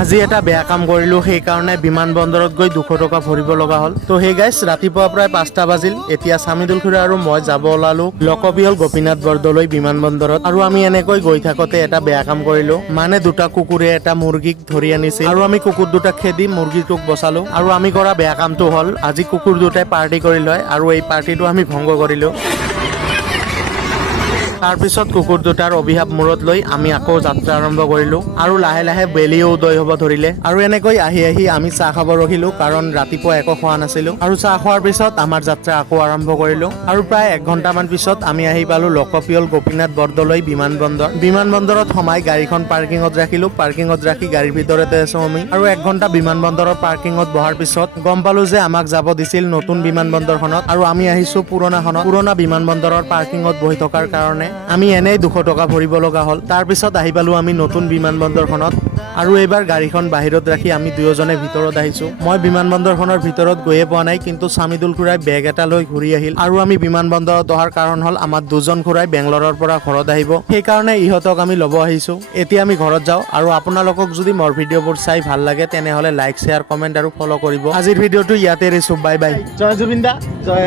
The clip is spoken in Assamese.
আজি এটা বেয়া কাম কৰিলো, সেইকাৰণে বিমানবন্দৰত গৈ 200 টকা ভৰিব লগা হ'ল। তো সেই গাইছ, ৰাতিপুৱা প্ৰায় 5টা বাজিল। এতিয়া চামিদুল খুৰা আৰু মই যাব ওলালো লোকপিয়ল গোপীনাথ বৰদলৈ বিমানবন্দৰত। আৰু আমি এনেকৈ গৈ থাকোতে এটা বেয়া কাম কৰিলো, মানে দুটা কুকুৰে এটা মুৰ্গীক ধৰি আনিছিল আৰু আমি কুকুৰ দুটাক খেদি মুৰ্গীটোক বচালো। আৰু আমি কৰা বেয়া কামটো হ'ল, আজি কুকুৰ দুটাই পাৰ্টি কৰি লয় আৰু এই পাৰ্টিটো আমি ভংগ কৰিলো। তাৰ পিছত কুকুৰ দুটাৰ অভিশাপ মূৰত লৈ আমি আকৌ যাত্ৰা আৰম্ভ কৰিলো আৰু লাহে লাহে বেলিও উদয় হ'ব ধৰিলে। আৰু এনেকৈ আহি আমি চাহ খাব ৰখিলো, কাৰণ ৰাতিপুৱা একো খোৱা নাছিলো। আৰু চাহ খোৱাৰ পিছত আমাৰ যাত্ৰা আকৌ আৰম্ভ কৰিলো। আৰু প্ৰায় 1 ঘণ্টামান পিছত আমি আহি পালো লোকপিয়ল গোপীনাথ বৰদলৈ বিমানবন্দৰ। বিমানবন্দৰত সোমাই গাড়ীখন পাৰ্কিঙত ৰাখিলো। পাৰ্কিঙত ৰাখি গাড়ীৰ ভিতৰতে আছো আমি। আৰু 1 ঘণ্টা বিমানবন্দৰৰ পাৰ্কিঙত বহাৰ পিছত গম পালো যে আমাক যাব দিছিল নতুন বিমানবন্দৰখনত, আৰু আমি আহিছো পুৰণাখনত। পুৰণা বিমানবন্দৰৰ পাৰ্কিঙত বহি থকাৰ কাৰণে আমি এনেই 200 টকা ভৰিব লগা হ'ল। তাৰ পিছত আহি পালো আমি নতুন বিমানবন্দৰখনত, আৰু এইবাৰ গাড়ীখন বাহিৰত ৰাখি আমি দুয়োজনে ভিতৰত আহিছো। মই বিমানবন্দৰখনৰ ভিতৰত গৈয়ে পোৱা নাই, কিন্তু চামিদুল খুৰাই বেগ এটা লৈ ঘূৰি আহিল। আৰু আমি বিমানবন্দৰত অহাৰ কাৰণ হ'ল আমাৰ দুজন খুৰাই বেংগলোৰৰ পৰা ঘৰত আহিব, সেইকাৰণে ইহঁতক আমি ল'ব আহিছো। এতিয়া আমি ঘৰত যাওঁ। আৰু আপোনালোকক যদি মোৰ ভিডিঅ'বোৰ চাই ভাল লাগে, তেনেহ'লে লাইক, শ্বেয়াৰ, কমেণ্ট আৰু ফ'ল' কৰিব। আজিৰ ভিডিঅ'টো ইয়াতে এৰিছো। Bye bye. জয় জুবিন দা, জয়।